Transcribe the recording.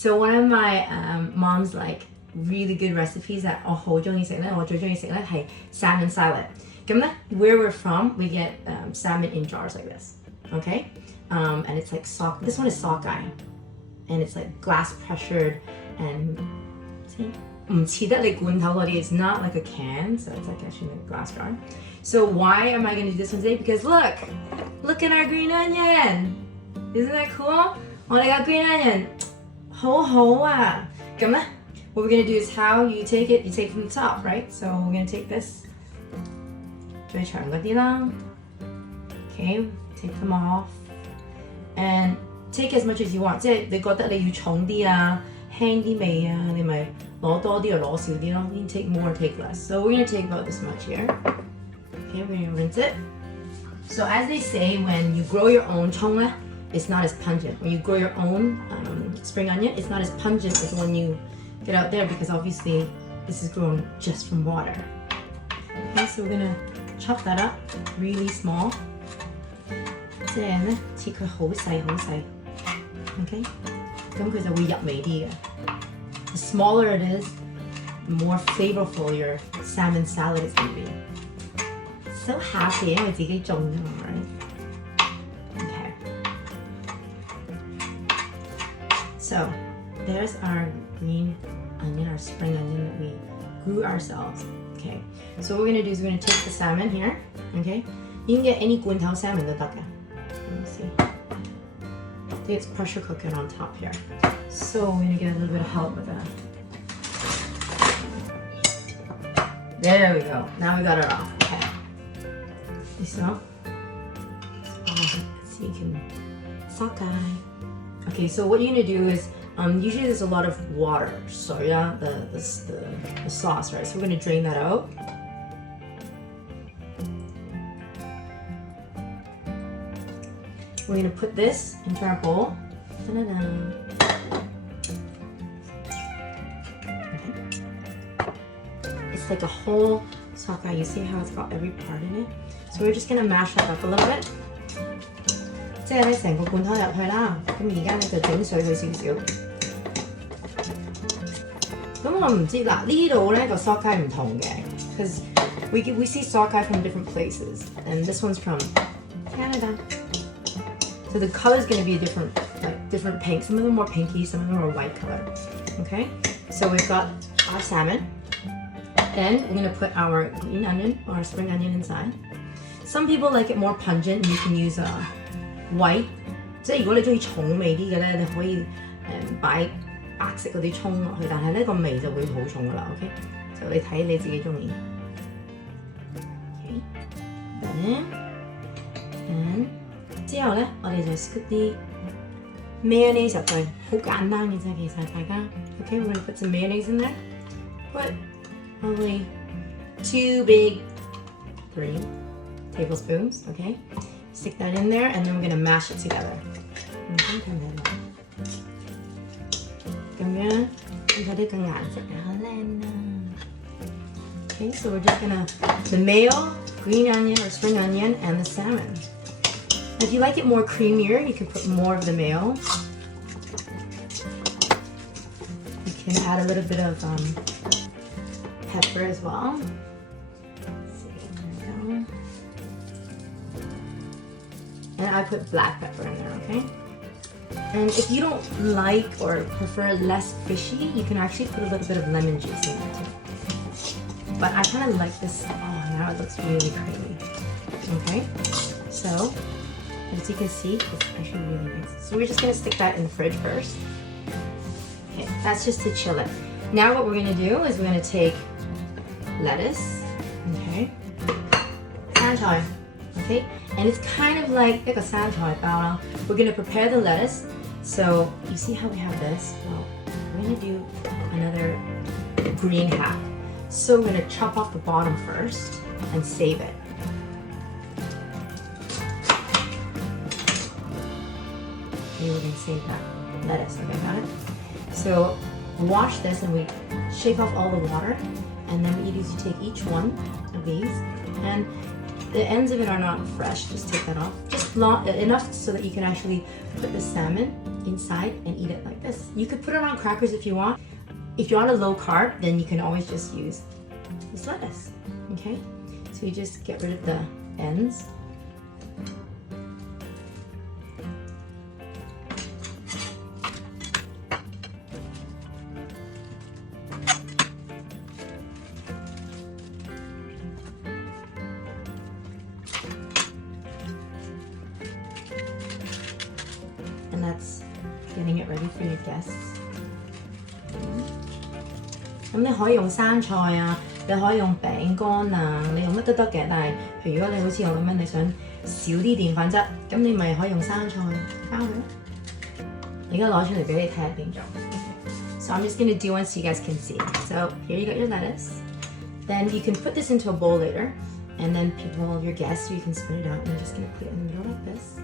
So one of my mom's like really good recipes that 我好中意食咧，我最中意食咧係 salmon salad。咁咧 where we're from, we get salmon in jars like this, okay? And it's like this one is sockeye, and it's like glass pressured and see. 唔似得你罐頭嗰啲, it's not like a can, so it's like actually in a glass jar. So why am I going to do this one today? Because look at our green onion. Isn't that cool? 我哋嘅 green onion 好好啊。咁咧 what we're going to do is how you take it from the top, right? So we're going to take this 最長嗰啲啦. Okay, take them off and take as much as you want. 即係你覺得你要重啲啊，輕啲味啊，你咪攞多啲又攞少啲咯. You can take more or take less. So we're going to take about this much here. Okay, we're going to rinse it. So as they say, when you grow your own 청래, it's not as pungent. When you grow your own spring onion, it's not as pungent as when you get out there because obviously this is grown just from water. Okay, so we're going to chop that up really small. 即係咧，切佢好細好細。Okay, 咁佢就會入味啲嘅。The smaller it is, the more flavorful your salmon salad is going to be. So happy 因為自己種㗎嘛 right? Okay. So there's our green onion, our spring onion that we grew ourselves. Okay. So what we're going to do is we're going to take the salmon here. Okay. You can get any 罐頭 salmon 都得嘅. Let me see. I think it's pressure cooking on top here. So we're going to get a little bit of help with that. There we go. Now we got it off. Okay. You smell? So you can sockeye. Okay, so what you're going to do is usually there's a lot of water. So yeah, the sauce, right? So we're going to drain that out. We're going to put this into our bowl. Da-da-da. It's like a whole sockeye. You see how it's got every part in it? So we're just going to mash that up a little bit. 即係咧成個罐頭入去啦，咁而家咧就整碎佢少少。咁我唔知嗱呢度咧個 sockeye 唔同嘅 ，because we see sockeye from different places, and this one's from Canada. So the color is going to be different pink. Some of them are more pinky, some of them are white color. Okay, so we've got our salmon. Then we're going to put our green onion or our spring onion inside. Some people like it more pungent. You can use white. 即係如果你中意重味啲嘅咧，你可以擺白色嗰啲葱落去，但係呢個味就會好重噶啦。OK， 就你睇你自己中意。Okay， then 之後咧，我哋就 scoop 啲 mayonnaise 入去，好簡單嘅啫，其實大家。Okay, we're gonna put some mayonnaise in there. Put probably 3 tablespoons. Okay, stick that in there, and then we're gonna mash it together. 咁樣，睇呢個顏色好靚啊。Okay, so we're just gonna the mayo, green onion or spring onion, and the salmon. If you like it more creamier, you can put more of the mayo. You can add a little bit of pepper as well. Let's see, there we go. And I put black pepper in there, okay? And if you don't like or prefer less fishy, you can actually put a little bit of lemon juice in there too. But I kind of like this. Oh, now it looks really creamy. Okay, so as you can see, it's actually really nice. So we're just gonna stick that in the fridge first. Okay, that's just to chill it. Now what we're gonna do is we're gonna take lettuce, okay, 生菜, okay, and it's kind of like a 生菜包啦. We're gonna prepare the lettuce. So you see how we have this? Well, we're gonna do another green half. So we're gonna chop off the bottom first and save it. Okay, we're gonna save that lettuce. Okay, got it? So wash this and we shake off all the water, and then what you do is you take each one of these, and the ends of it are not fresh. Just take that off, just enough so that you can actually put the salmon inside and eat it like this. You could put it on crackers if you want. If you want a low carb, then you can always just use this lettuce, okay? So you just get rid of the ends. And that's getting it ready for your guests. 咁你可以用生菜啊，你可以用餅乾啊，你用乜都得嘅。但係，譬如如果你好似我咁樣，你想少啲澱粉質，咁你咪可以用生菜包佢咯。而家攞出嚟俾你睇下點做。So I'm just going to do one so you guys can see. So here you got your lettuce. Then you can put this into a bowl later, and then people, your guests, you can split it out. And I'm just going to put it in the middle like this.